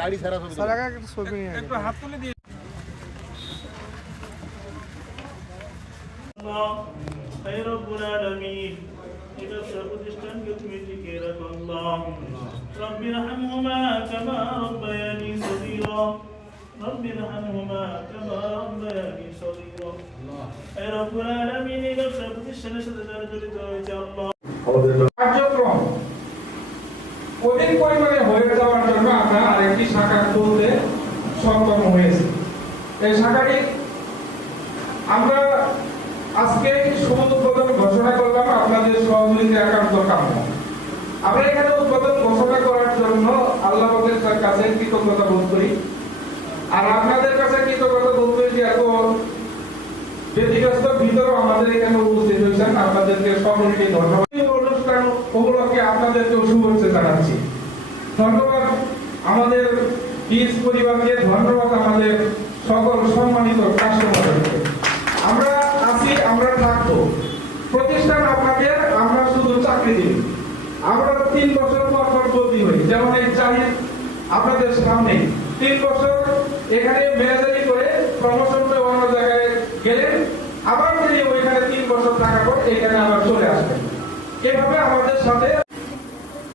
গাড়ি ছাড়া ছবি একটু হাত তুলে দিয়ে خير رب العالمين إذا প্রতিষ্ঠান তুমি টিকে রাখো আল্লাহ رب ارحمهما كما ربياني صغيرا رب ارحمهما كما ربياني صغيرا اي رب العالمين إذا প্রতিষ্ঠানের সাথে যারা জড়িত হয়েছে আল্লাহ কার্যক্রম অধিক পরিমাণে হয়ে যাওয়ার জন্য আমরা আরেকটি শাখা খুলতে সক্ষম হয়েছি। এই শাখাটি আমরা আজকে শুভ উদ্বোধন ঘোষণা করলাম আপনাদের সহযোগিতা একান্ত কাম্য। আমরা এখানে উদ্বোধন ঘোষণা করার জন্য আল্লাহর কাছে কৃতজ্ঞতা বোধ করি, আর আপনাদের কাছে কৃতজ্ঞতা বোধ করি যে এত ব্যতিব্যস্ত ভিতরেও আমাদের এখানে উপস্থিত হয়েছেন। আপনাদেরকে সকলকে ধন্যবাদ। অনুষ্ঠান উপলক্ষে আপনাদেরকেও শুভেচ্ছা জানাচ্ছি। ধন্যবাদ আমাদের বীজ পরিবারকে, ধন্যবাদ আমাদের সকল সম্মানিত কাস্টমারদেরকে। আমরা আছি, আমরা থাকবো। প্রতিষ্ঠান আপনাদের, আমরা শুধু চাকরি দিই। আমরা 3 বছর পর বদলি হই, যেমন এই জাহিদ আপনাদের সামনে 3 বছর এখানে ম্যানেজারি করে প্রমোশন পেয়ে অন্য জায়গায় গেলেন, আবার তিনি ওইখানে 3 বছর থাকার পর এখানে আবার চলে আসবেন। এভাবে আমাদের সাথে